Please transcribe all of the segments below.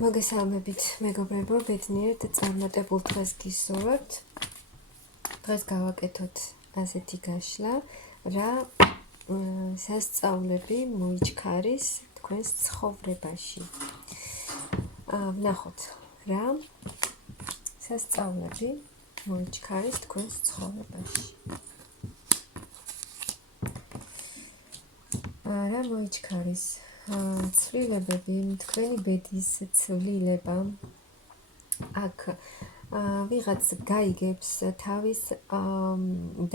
მოგესალმებით, მეგობრებო, ბედნიერად წარმატებულ დღეს გისურვებთ. დღეს გავაკეთოთ ასეთი გაშლა, რა სასწაულები მოიჩქარის თქვენს ცხოვრებაში. ვნახოთ, რა სასწაულები მოიჩქარის თქვენს ცხოვრებაში. რა მოიჩქარის? ცვლილებები, თქვენი ბედის ცვლილება. აქ ვიღაც გაიგებს თავის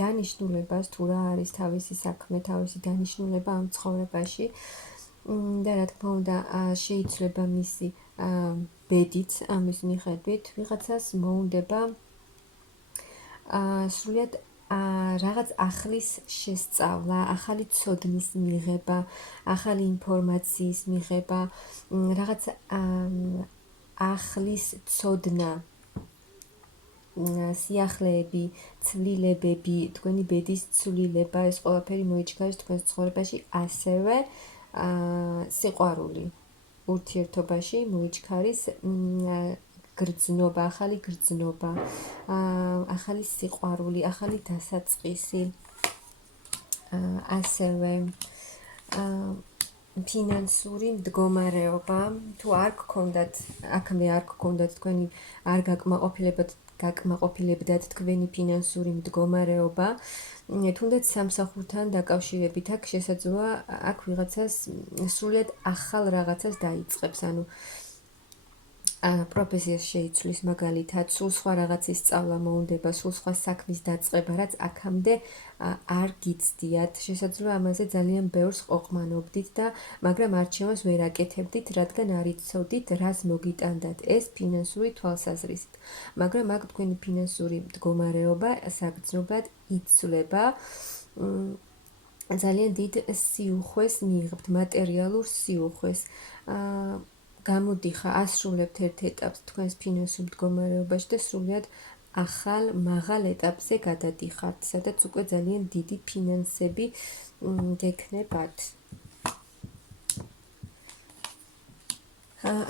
დანიშნულებას, თუ რა არის თავისი საქმე, თავისი დანიშნულება ამ ცხოვრებაში და რა თქმა უნდა შეიძლება მისი ბედიც ამის მიხედვით ვიღაცას მოუნდება სრულიად რაღაც ახლის შესწავლა, ახალი ცოდნის მიღება, ახალი ინფორმაციის მიღება, რაღაც ახლის ცოდნა, სიახლეები, ცვლილებები, თქვენი ბედის ცვლილება, ეს ყველაფერი მოიჩქარის თქვენს ცხოვრებაში, ასევე სიყვარული ურთიერთობაში მოიჩქარის გრძნობა, ახალი გრძნობა, ახალი სიყვარული, ახალი დასაწყისი, ასევე ფინანსური მდგომარეობა, თუ არ გქონდათ, აქამდე არ გქონდათ თქვენი არ გაკმაყოფილებდათ თქვენი ფინანსური მდგომარეობა, თუნდაც სამსახურთან დაკავშირებით აქ შესაძლოა აქ ვიღაცას სრულიად ახალ რაღაცას დაიწყებს, ანუ პროფესიას შეიცვლის მაგალითად, სულ სხვა რაღაცის სწავლა მოუნდება, სულ სხვა საქმის დაწყება, რაც აქამდე არ გიცდიათ. შესაძლოა ამაზე ძალიან ბევრს ყოყმანობდით და მაგრამ არჩევანს ვერ აკეთებდით, რადგან არ იცოდით, რას მოგიტანდათ ეს ფინანსური თვალსაზრისით. მაგრამ აქ თქვენი ფინანსური მდგომარეობა საგრძნობლად იცვლება. ძალიან დიდ სიუხვეს მიიღებთ, მატერიალურ სიუხვეს. გამოდიხა, ასრულებთ ერთ ეტაპს თქვენს ფინანსურ მდგომარეობაში და სრულიად ახალ, მაღალ ეტაპზე გადადიხართ, სადაც უკვე ძალიან დიდი ფინანსები გექნებათ.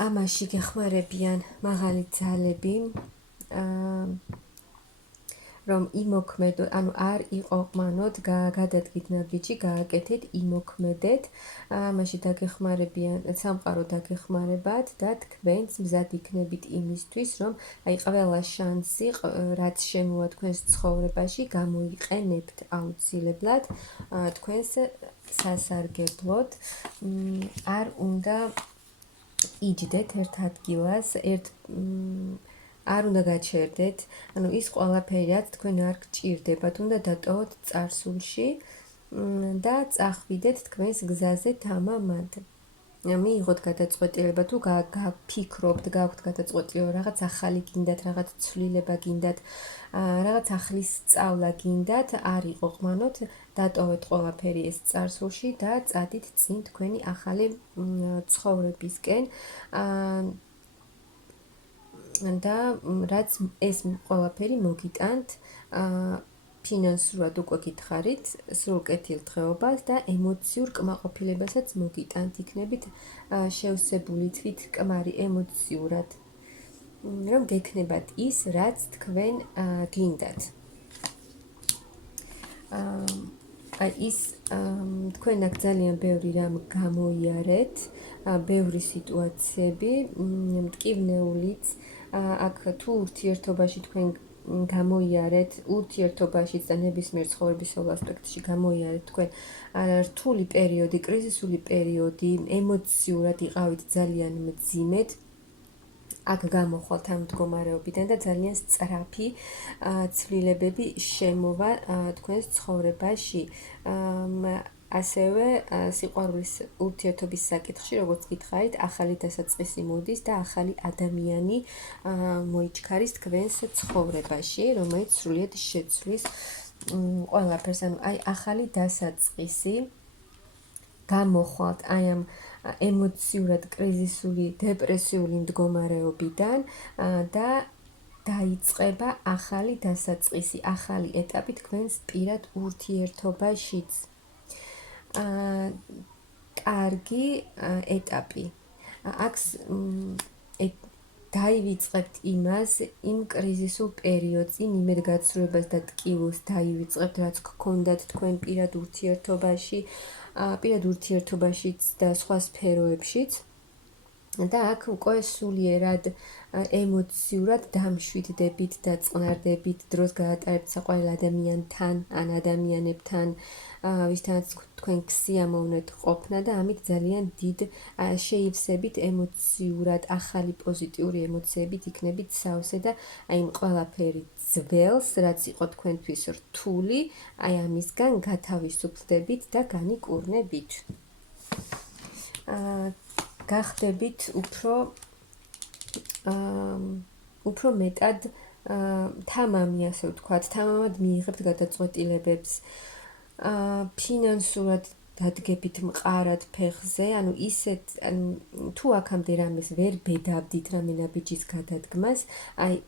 ამაში გეხმარებიან მაღალი ძალები, რომ იმოქმედოთ, ანუ არ იყვანოთ, გადადგით ნაბიჯი, გააკეთეთ, იმოქმედეთ. ამაში დაგეხმარებიან, სამყარო დაგეხმარებათ და თქვენც მზად იქნებით იმისთვის, რომ ყველა შანსი, რაც შემოვა თქვენს ცხოვრებაში, გამოიყენებთ აუცილებლად თქვენს სასარგებლოდ. არ უნდა იჯდეთ ერთ ადგილას, არ უნდა გაჩერდეთ, ანუ ის ყველაფერი, რაც თქვენ არ გჭირდებათ, უნდა დატოვოთ წარსულში და წახვიდეთ თქვენს გზაზე თამამად. მიიღოთ გადაწყვეტილება, თუ გაფიქრობთ, გაქვთ გადაწყვეტილება, რაღაც ახალი გინდათ, რაღაც ცვლილება გინდათ, რაღაც ახლის სწავლა გინდათ, არ იყვანოთ, დატოვეთ ყველაფერი ეს წარსულში და წადით წინ თქვენი ახალი ცხოვრებისკენ. და რაც ეს ყველაფერი მოგიტანთ ფინანსურად უკვე გითხარით, სრულ კეთილდღეობას და ემოციურ კმაყოფილებასაც მოგიტანთ, იქნებით შევსებული თვითკმარი ემოციურად, რომ გექნებათ ის, რაც თქვენ გინდათ. ის თქვენ აქ ძალიან ბევრი რამ გამოიარეთ, ბევრი სიტუაციები, მტკივნეულიც, აქ თუ ურთიერთობაში თქვენ გამოიარეთ, ურთიერთობაშიც და ნებისმიერ ცხოვრებისეულ ასპექტში გამოიარეთ თქვენ რთული პერიოდი, კრიზისული პერიოდი, ემოციურად იყავით ძალიან მძიმედ, აქ გამოხვალთ ამ მდგომარეობიდან და ძალიან სწრაფი ცვლილებები შემოვა თქვენს ცხოვრებაში. ასევე სიყვარულის ურთიერთობის საკითხში, როგორც გითხარით, ახალი დასაწყისი მოდის და ახალი ადამიანი მოიჩქარის თქვენს ცხოვრებაში, რომელიც სრულიად შეცვლის ყველაფერს, ანუ ახალი დასაწყისი გამოხვალთ ამ ემოციურად კრიზისული, დეპრესიული მდგომარეობიდან და დაიწყება ახალი დასაწყისი, ახალი ეტაპი თქვენს პირად ურთიერთობაშიც. კარგი ეტაპი. აქ დაივიწყებთ იმას, იმ კრიზისულ პერიოდს, იმ იმედგაცრუებას და ტკივილს დაივიწყებთ, რაც გქონდათ თქვენ პირად ურთიერთობაშიც და სხვა სფეროებშიც. და აქ უკვე სულიერად ემოციურად დამშვიდდებით და წყნარდებით, დროს გაატარებთ საყვარელ ადამიანთან, ან ადამიანებთან, ვისთანაც თქვენ სიამოვნეთ ყოფნა და ამით ძალიან დიდ შეივსებით ემოციურად, ახალი პოზიტიური ემოციებით იქნებით სავსე და აი იმ ყველაფერი ძველს, რაც იყო თქვენთვის რთული, აი ამისგან გათავისუფლდებით და განიკურნებით. გახდებით უფრო მეტად თამამი, ასე ვთქვათ, თამამად მიიღებთ გადაწყვეტილებებს, ფინანსურად დადგებით მყარად ფეხზე, ანუ ისეთ, თუ აქამდე რამეს ვერ ბედავდით რამე ნაბიჯის გადადგმას, აი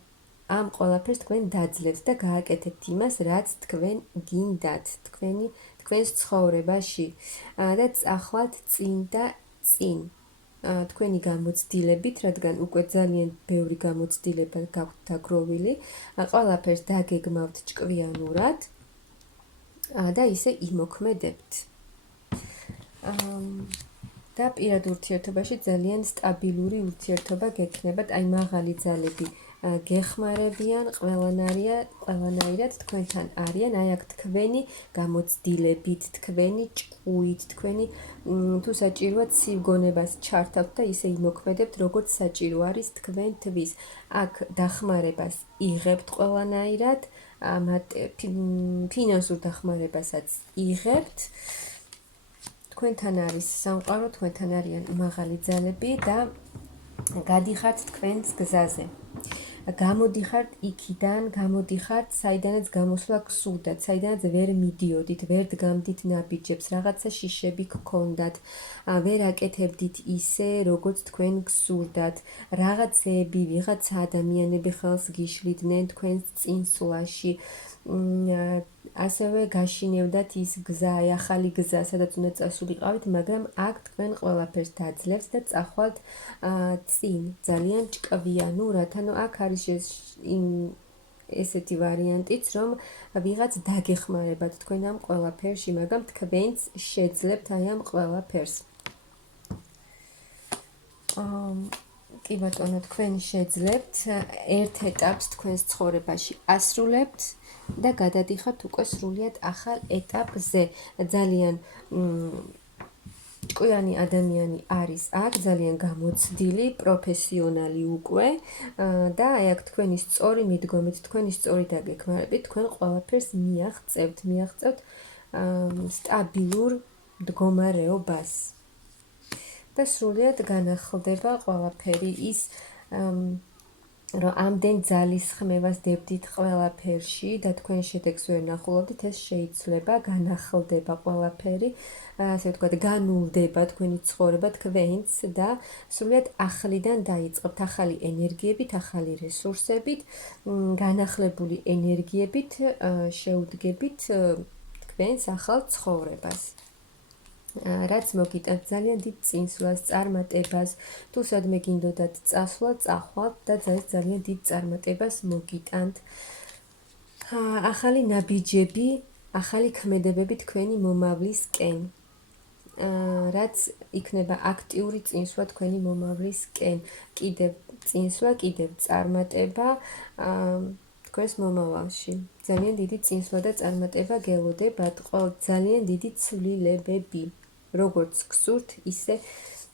ამ ყველაფერს თქვენ დაძლევთ და გააკეთებთ იმას, რაც თქვენ გინდათ, თქვენს ცხოვრებაში და წახვალთ წინ და წინ. თქვენი გამოცდილებით, რადგან უკვე ძალიან ბევრი გამოცდილება გაქვთ დაგროვილი, ყველაფერს დაგეგმავთ ჭკვიანურად და ისე იმოქმედებთ. და პირად ურთიერთობაში ძალიან სტაბილური ურთიერთობა გექნებათ, აი მაღალი ძალები გეხმარებიან, ყველანაირად თქვენთან არიან, აი აქ თქვენი გამოცდილებით, თქვენი ჭკუით, თქვენი თუ საჭიროა ცივგონებას ჩართავთ და ისე იმოქმედებთ, როგორც საჭირო არის თქვენთვის. აქ დახმარებას იღებთ ყველანაირად, ფინანსურ დახმარებასაც იღებთ. თქვენთან არის სამყარო, თქვენთან არიან მაღალი ძალები და გადიხართ თქვენს გზაზე. გამოდიხართ იქიდან, გამოდიხართ, საიდანაც გამოსვლა გსურდათ, საიდანაც ვერ მიდიოდით, ვერ დგამდით ნაბიჯებს, რაღაცა შიშები გქონდათ, ვერ აკეთებდით ისე, როგორც თქვენ გსურდათ, რაღაცეები, ვიღაცა ადამიანები ხელს გიშლიდნენ თქვენს წინსვლაში, ასევე გაშინევდათ ის გზა, ახალი გზა, სადაც უნდა წასულიყავით, მაგრამ აქ თქვენ ყველაფერს დაძლევთ და წახვალთ წინ, ძალიან ჭკვიანურად, ანუ აქ არის ესეთი ვარიანტიც, რომ ვიღაც დაგეხმარებათ თქვენ ამ ყველაფერში, მაგრამ თქვენც შეძლებთ აი ამ ყველაფერს. კი ბატონო, თქვენ შეძლებთ, ერთ ეტაპს თქვენს ცხოვრებაში ასრულებთ და გადადიხართ უკვე სრულიად ახალ ეტაპზე. ძალიან ჭკვიანი ადამიანი არის აქ, ძალიან გამოცდილი, პროფესიონალი უკვე და აი აქ თქვენი სწორი მიდგომით, თქვენი სწორი დაგეხმარებით, თქვენ ყველაფერს მიაღწევთ სტაბილურ მდგომარეობას. და სრულიად განახლდება ყველაფერი ის, რომ ამდენ ძალის ხმევას დებდით ყველაფერში და თქვენ შედეგს ვერ ნახულობდით, ეს შეიცვლება, განახლდება ყველაფერი, ასე ვთქვათ, განულდება თქვენი ცხოვრება თქვენც და სრულიად ახლიდან დაიწყებთ ახალი ენერგიებით, ახალი რესურსებით, განახლებული ენერგიებით შეუდგებით თქვენს ახალ ცხოვრებას. რაც მოგიტანთ ძალიან დიდ წინსვლას, წარმატებას, თუ სადმე გინდოდათ წასვლა, წახვალთ და ძალიან დიდ წარმატებას მოგიტანთ. ახალი ნაბიჯები, ახალი ქმედებები თქვენი მომავლისკენ. რაც იქნება აქტიური წინსვლა თქვენი მომავლისკენ. კიდევ წინსვლა, კიდევ წარმატება თქვენს მომავალში. ძალიან დიდი წინსვლა და წარმატება გელოდებათ, ძალიან დიდი ცვლილებები. როგორც გსურთ, ისე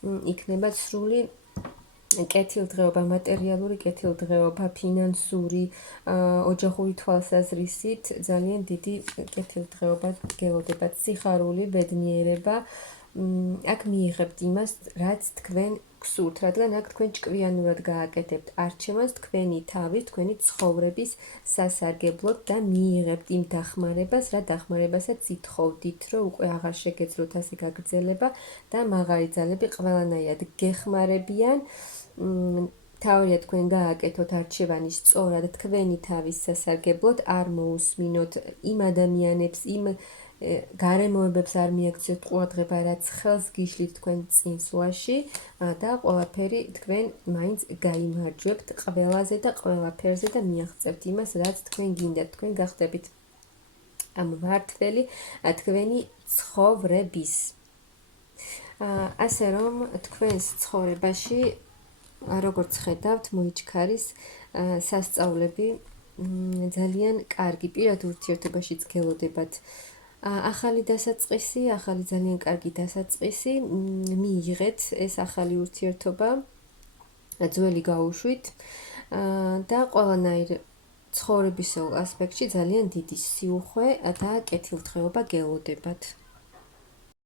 იქნება სრული კეთილდღეობა, მატერიალური კეთილდღეობა, ფინანსური, ოჯახური თვალსაზრისით ძალიან დიდი კეთილდღეობა გელოდებათ, სიხარული, ბედნიერება. აქ მიიღებთ იმას, რაც თქვენ გსურთ, რადგან აქ თქვენ ჭკვიანურად გააკეთებთ არჩევანს თქვენი თავის, თქვენი ცხოვრების სასარგებლოდ და მიიღებთ იმ დახმარებას, რა დახმარებასაც ითხოვდით, რომ უკვე აღარ შეგეძლოთ ასე გაგრძელება და მაღალი ძალები ყველანაირად გეხმარებიან. თავია თქვენ გააკეთოთ არჩევანი სწორად თქვენი თავის სასარგებლოდ, არ მოусმინოთ იმ ადამიანებს, იმ გარემოებებს არ მიაქციოთ ყურადღება, რაც ხელს გიშლით თქვენ წინსვლაში და ყველაფერი თქვენ მაინც გაიმარჯვებთ ყველაზე და ყველაფერზე და მიაღწევთ იმას, რაც თქვენ გინდათ, თქვენ გახდებით მმართველი თქვენი ცხოვრების. ასე რომ თქვენს ცხოვრებაში როგორც ხედავთ, მოიჩქარის სასწაულები ძალიან კარგი პირად ურთიერთობაშიც გელოდებათ ახალი დასაწყისი, ახალი ძალიან კარგი დასაწყისი, მიიღეთ ეს ახალი ურთიერთობა, ძველი გაუშვით და ყველანაირ ცხოვრებისეულ ასპექტში ძალიან დიდი სიუხვე და კეთილდღეობა გელოდებათ.